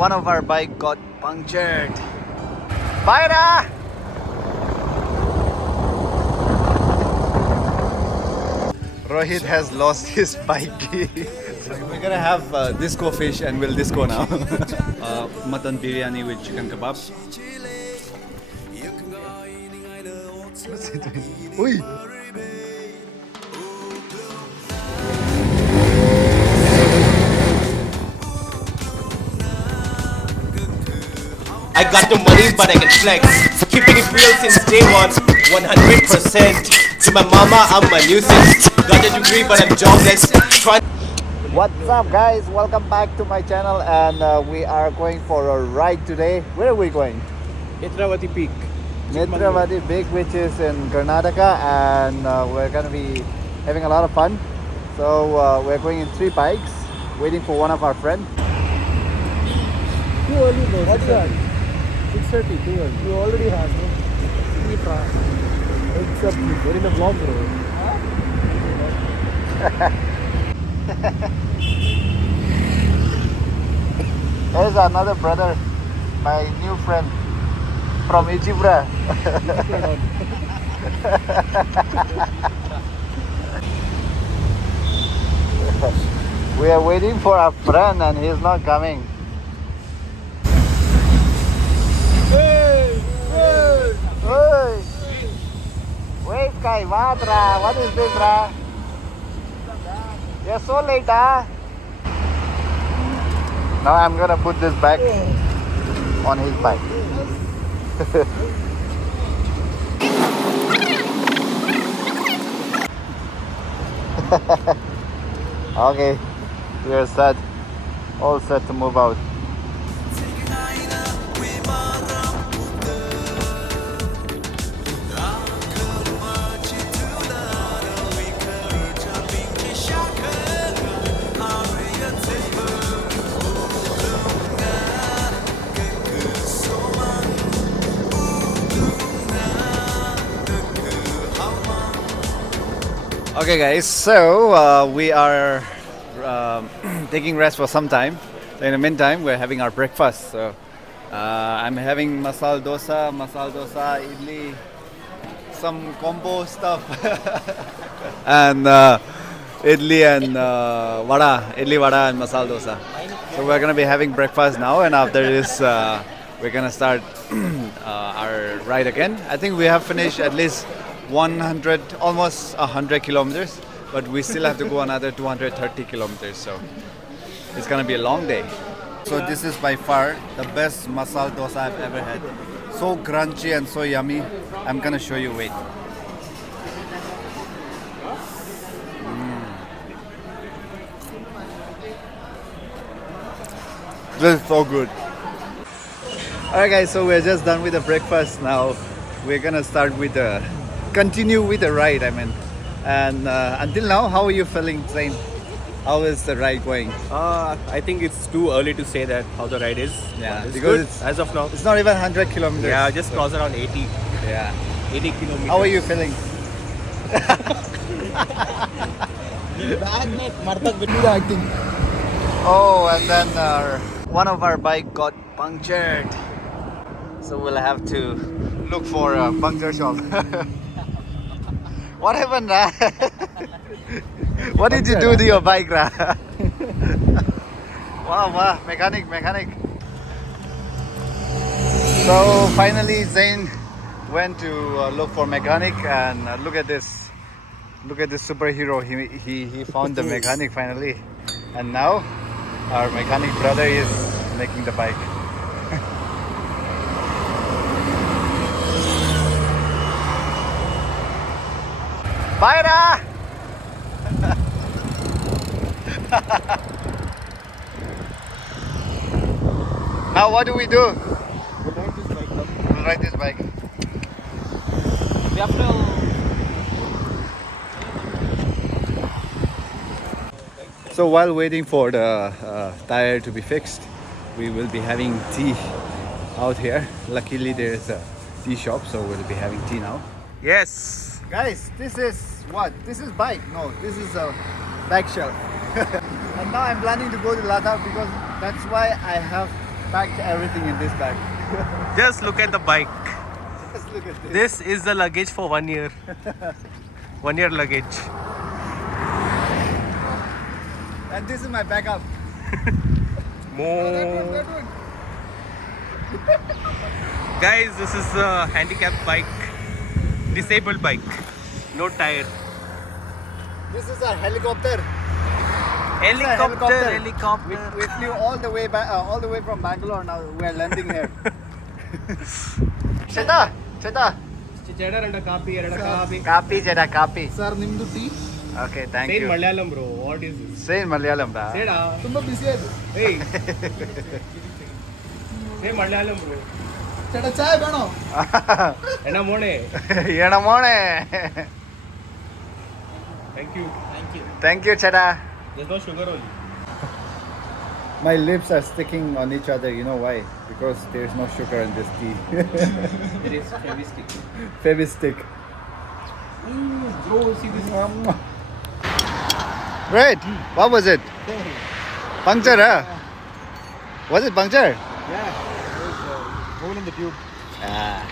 one of our bike got punctured. Bye. Rohit has lost his bike key. So we're gonna have disco fish and we'll disco now. Mutton biryani with chicken kebab. What's he doing? Oi! I got the money, but I can flex. Keeping it real since day one, 100%. To my mama, I'm a nuisance. Got a degree, but I'm jobless. What's up, guys? Welcome back to my channel, and we are going for a ride today. Where are we going? Netravati Peak. Netravati Peak, which is in Karnataka, and we're gonna be having a lot of fun. So we're going in 3 bikes, waiting for one of our friends. Too early, bro. What is that? 6:30, too early. You already have, bro. Except you're in a vlog, bro. There's another brother, my new friend from Ijibra. We are waiting for our friend and he's not coming. Hey! Hey! Hey! Wait, Kai, what is this, bra? You're so late, huh? Now I'm gonna put this back on his bike. Okay, we are set. All set to move out. Okay guys, so we are taking rest for some time. So in the meantime, we're having our breakfast. So I'm having masala dosa, idli, some combo stuff, and idli and vada and masala dosa. So we're gonna be having breakfast now, and after this, we're gonna start our ride again. I think we have finished at least 100, almost 100 kilometers, but we still have to go another 230 kilometers. So it's gonna be a long day. So this is by far the best masala dosa I've ever had. So crunchy and so yummy. I'm gonna show you. Wait. This is so good. Alright guys, so we're just done with the breakfast now. We're gonna start with the continue with the ride, I mean. And until now, how are you feeling, Zain? How is the ride going? I think it's too early to say that how the ride is. Yeah, It's because good as of now. it's not even 100 kilometers. Yeah, just cross around 80 Yeah. kilometers. How are you feeling? Acting. Oh, and then one of our bike got punctured. So we'll have to look for a puncture shop. What happened, Ra? What did you do to your bike, Ra? Wow, mechanic. So finally, Zain went to look for mechanic, and look at this superhero. He found the mechanic finally, and now our mechanic brother is making the bike. Bye, Ra! Now what do we do? We'll ride this bike. We have to. So while waiting for the tire to be fixed, we will be having tea out here. Luckily there's a tea shop, so we'll be having tea now. Yes. Guys, this is what? This is bike. No, this is a bike shelf. And now I'm planning to go to Ladakh because that's why I have packed everything in this bag. Just look at the bike. Just look at this. This is the luggage for 1 year. 1 year luggage. And this is my backup. More. Guys, this is a handicapped bike. Disabled bike. No tire. This is a helicopter. Helicopter. We flew all the way back, all the way from Bangalore. Now we are landing here. Cheta. Copy, Cheta, copy. Sir, nimdu tea. Okay, thank Say in you. Malayalam, bro. What is this? Say in Malayalam, da. Say da. Tumba busy adu. Hey. Say Malayalam, bro. Cheta chai bano. Enna mone. Yenamone. Thank you. Thank you, Cheta. There's no sugar only. My lips are sticking on each other. You know why? Because there is no sugar in this tea. It is heavy stick. Fevistick. Bro, see this. Right. What was it? Puncture, huh? Was it puncture? Yeah. There's a hole in the tube. Ah.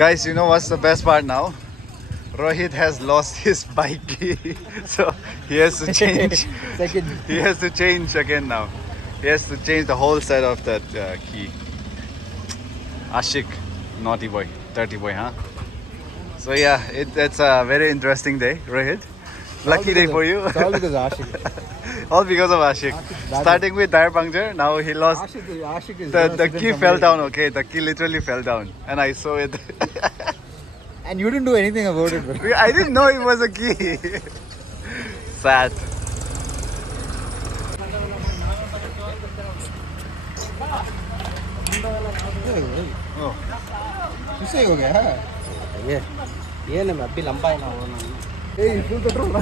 Guys, you know what's the best part now? Rohit has lost his bike key, so he has to change. Second. He has to change again now. He has to change the whole set of that key. Ashik, naughty boy, dirty boy, huh? So yeah, it's a very interesting day, Rohit. Lucky day for you. It's all because of Ashik. All because of Ashik. That Starting with tire puncture, now he lost. Ashik is The key fell down, okay? The key literally fell down. And I saw it. And you didn't do anything about it, bro. I didn't know it was a key. Sad. Oh. इससे हो गया है ये ना मैं अभी लंबा है ना वो ना ए फुल पेट्रोल ना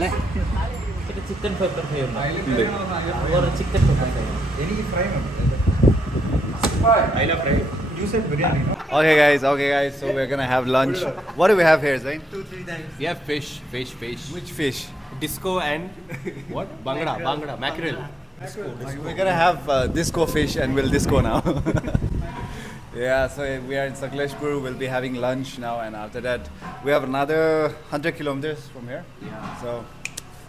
ले चिकन पेपर है और चिकन पेपर है I love fry. You said biryani, no? Okay, guys. So we're gonna have lunch. What do we have here, Zain? We have fish. Which fish? Disco and what? Bangda, mackerel. We're gonna have disco fish and we'll disco now. Yeah, so we are in Sakleshpur. We'll be having lunch now, and after that, we have another 100 kilometers from here. Yeah. So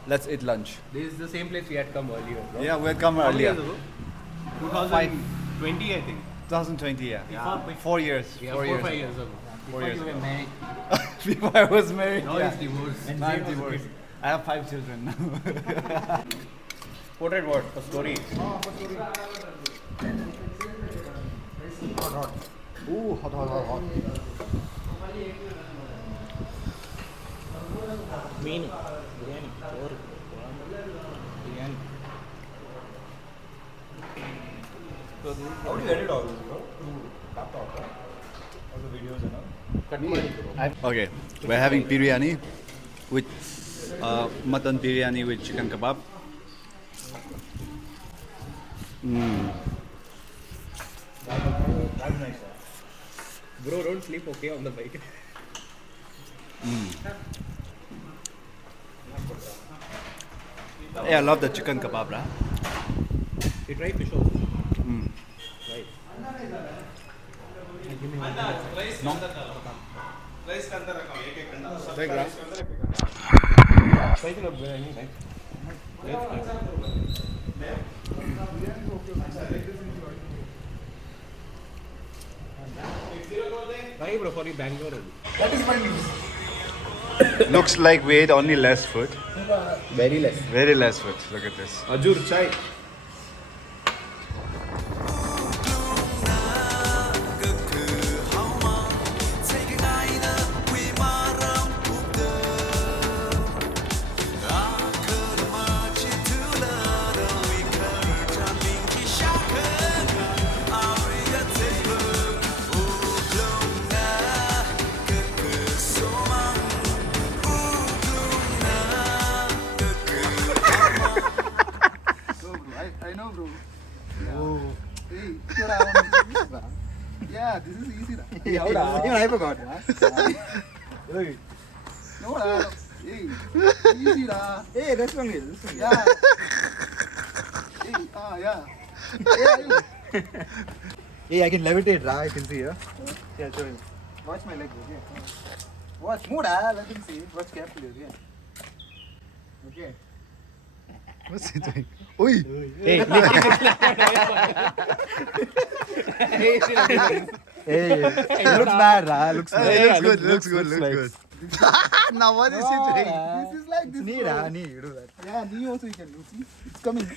let's eat lunch. This is the same place we had come earlier, bro. Yeah, we'll come How many earlier. years ago? 2020, I think. 2020, yeah. Yeah. 4 years. Yeah, 4 years. 5 years ago. 4 years you were ago. married Before I was married. Now yeah. he's divorced. Now I'm divorced. I have 5 children now. Portrait what? For story. Ooh, hot. mean biryani or biryani How do you edit all this, bro? Laptop, right? All the videos and all? Okay, we're having biryani with mutton biryani with chicken kebab. That's nice, sir. Bro, don't sleep okay on the bike. Yeah, I love the chicken kebab, lah. You try fish also. Right. No? Take that. Spicy not biryani, nice. Let's try. Try bro for the Bangalore. That is my Looks like we ate only less food. Very less. Very less food. Look at this. Ajur chai. This is easy. Even I forgot. Hey. No, hey. Easy, hey, that's one. Yeah. Hey, yeah. Hey, I can levitate, I can see, yeah. Yeah, show him. Watch my legs, okay? Watch, move, let him see. Watch carefully, okay? Okay. What's he doing? Oi! Hey, Hey, it looks bad, looks bad. It looks good. Now what is he doing? This is like this. Knee, you do that. Yeah, knee also you can do. See, it's coming.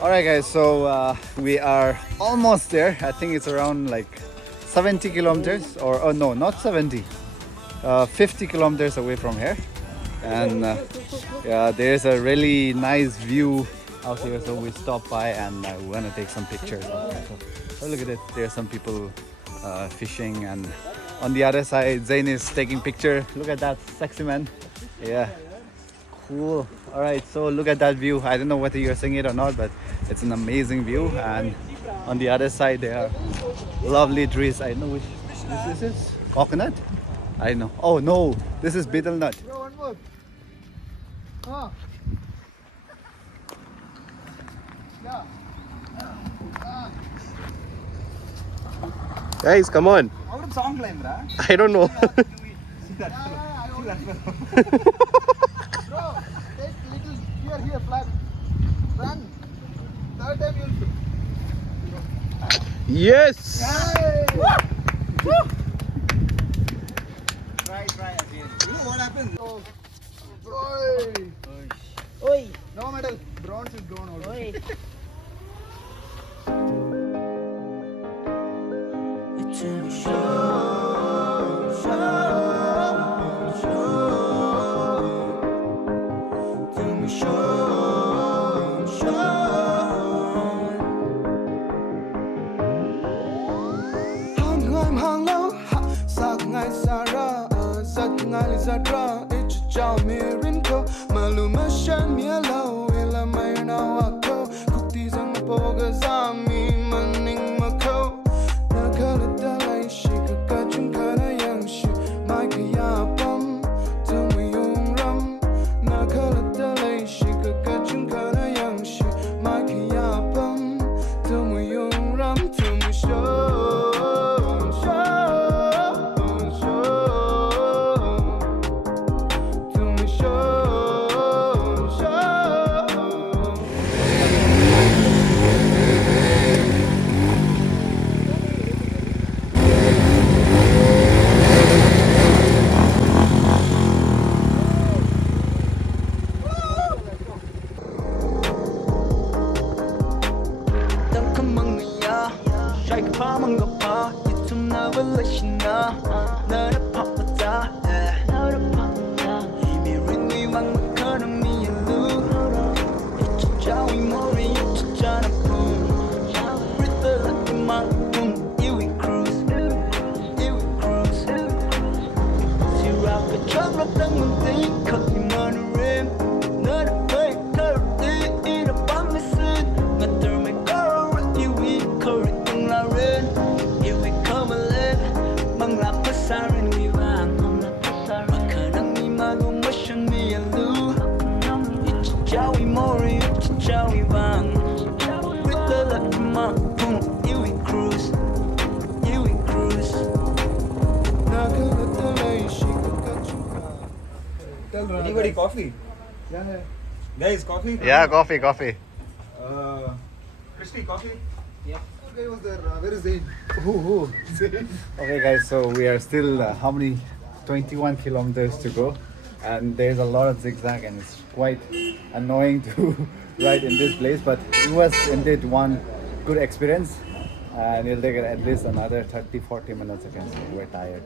Alright guys, so we are almost there. I think it's around like 70 kilometers or oh no, not 70, 50 kilometers away from here. And yeah, there's a really nice view out here, so we stopped by and we want to take some pictures. So look at it, there are some people fishing, and on the other side Zain is taking picture. Look at that sexy man. Yeah, cool. All right, so look at that view. I don't know whether you're seeing it or not, but it's an amazing view. And on the other side there are lovely trees. I don't know which this is. Coconut? I don't know. Oh no, this is betel nut. Bro, one more. Yeah. Guys, come on. How did song climb, bra? I don't know. See that? Bro, take little here, flat. Run. Third time you'll. Yes. Hey! Try again. You know what happens? Oh. Oi. No medal. Bronze is gone already. Anybody coffee? Yeah. Guys, coffee? Yeah, coffee. Crispy coffee? Yep. What guy was there? Where is Zain? Who? Okay guys, so we are still how many 21 kilometers to go, and there's a lot of zigzag and it's quite annoying to ride in this place, but it was indeed one good experience, and it'll take at least another 30-40 minutes again, so we're tired.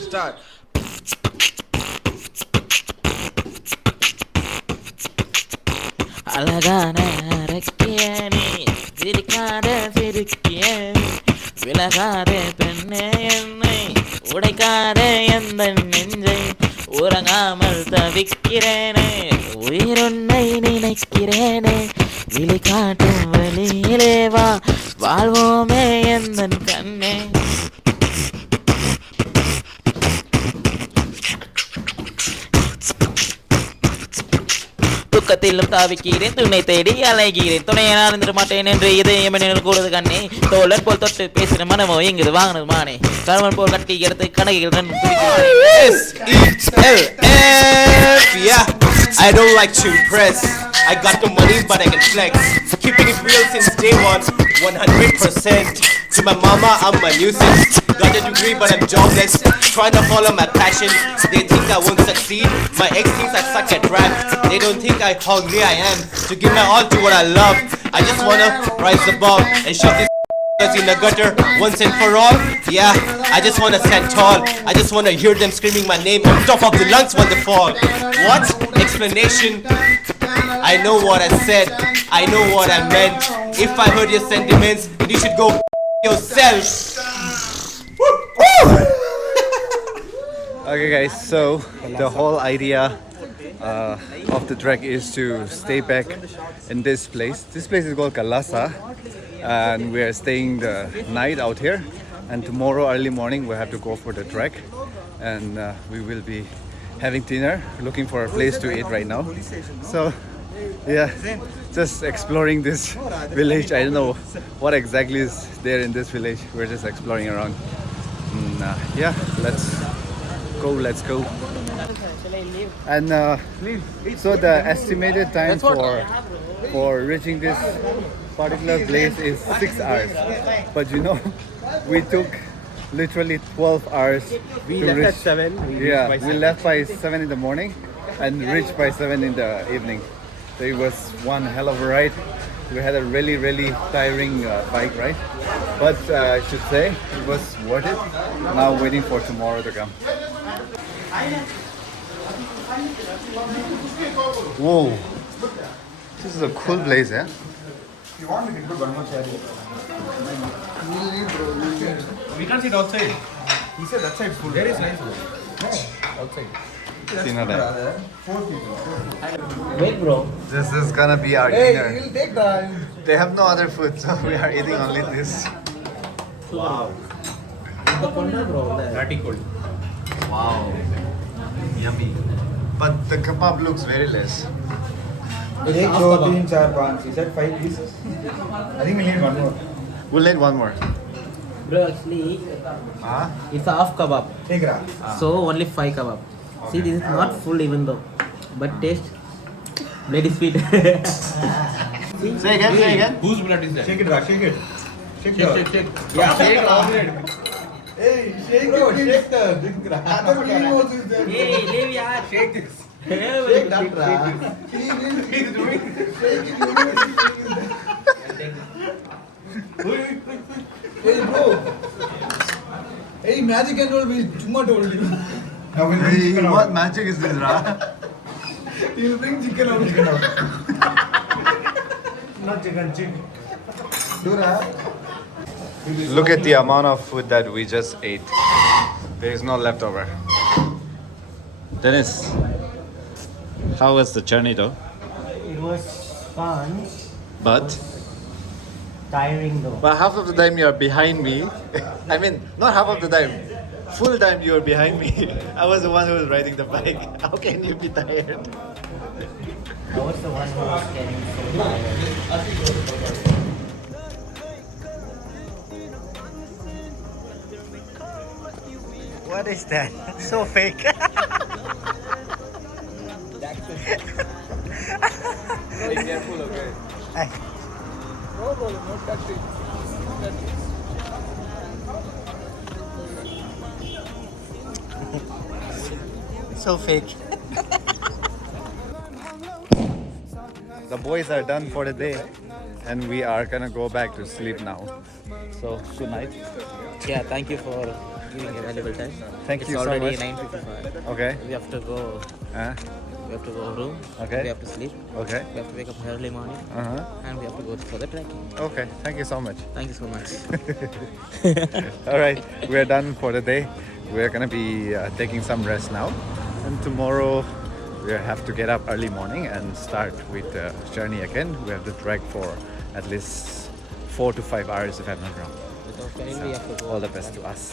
Start. அழகான அரக்கியனே சிரிக்காத சிரிக்கியனே விலகாத பெண்ணே என்னை உடைக்காத எந்த நெஞ்சை உறங்காமல் தவிக்கிறேனே உயிருன்னை நினைக்கிறேனே விழி காட்டும் வழியிலே வா வாழ்வோமே எந்த கண்ணே துக்கத்திலும் தாவிக்கிறேன் துணை தேடி அலைகிறேன் துணையை நான் இருந்துட மாட்டேன் என்று இதயம் என்னில் கூடுது கண்ணே தோழன் போல் தொட்டு பேசுற மனமோ எங்குது வாங்கினது மானே கணவன் போல் கட்டி எடுத்து கணக்கில் ரெண்டும் Yeah, I don't like to impress. I got the money but I can flex. Keeping it real since day one, 100%. To my mama, I'm a nuisance. Got a degree but I'm jobless. Trying to follow my passion. They think I won't succeed. My ex thinks I suck at rap. They don't think how hungry I am to give my all to what I love. I just wanna rise above and shove this in the gutter once and for all. Yeah, I just wanna stand tall. I just wanna hear them screaming my name on top of the lungs when they fall. What explanation? I know what I said. I know what I meant. If I heard your sentiments, then you should go yourself. Okay guys, so the whole idea of the trek is to stay back in this place. This place is called Kalasa and we are staying the night out here, and tomorrow early morning we have to go for the trek, and we will be having dinner, looking for a place to eat right now. So yeah, just exploring this village. I don't know what exactly is there in this village. We're just exploring around. And, yeah, let's go. And so the estimated time for reaching this particular place is 6 hours, but you know, we took literally 12 hours We to left reach. at 7. We left by 7 in the morning and reached by 7 in the evening. So it was one hell of a ride. We had a really tiring bike ride, but I should say it was worth it. Now waiting for tomorrow to come. Whoa, this is a cool place, yeah? You want me to put one more chair here? We can't sit outside. He said that side full. There is nice one. Outside. See, not that. 4 people. Wait bro This is gonna be our Hey, dinner. you'll take that. They have no other food, so we are eating only this. இந்த பொண்ணு bro Natty cold. Wow, yummy. But the kebab looks very less. Take 2, 3, 4, 5. He said 5 pieces. I think we'll need one more. We'll need one more. bro actually Ah, it's a half kebab Take ra. so only 5 kebab see this is not full even though but taste very sweet say again. Whose blood is that? Shake it, ra. Shake it. Shake Shake, the. shake, shake. Yeah, shake all of it. Hey, shake bro, shake the. Other team also is there. hey leave yaar Shake this. Shake that ra. He's doing. Shake it. Hey bro. Hey, magic and all we chumma told you. Now we'll bring chicken What out. magic is this, Ra? He'll bring chicken out. Chicken out. Not chicken, chicken. Do ra. Look at the amount of food that we just ate. There is no leftover. Dennis, how was the journey though? It was fun, But tiring though. half of the time you are behind me. I mean, not half of the time. Full time you are behind me. I was the one who was riding the bike. How can you be tired? I was the one who was getting so tired. What is that? So fake. Be careful, okay? Hey. No problem, no touching. So fake. The boys are done for the day and we are gonna go back to sleep now. So, good night. Yeah, thank you for giving a valuable time. Thank It's you so already much. 9:55. Okay. We have to go. Uh, We have to go home. Okay. We have to sleep. okay. We have to wake up early morning, Uh-huh. and we have to go for the trekking. Okay. Thank you so much. Thank you so much. All right. We're done for the day. We're gonna be taking some rest now. And tomorrow we have to get up early morning and start with the journey again. We have to trek for at least 4 to 5 hours if I'm not wrong. Without failing, we have to go. All the best to us.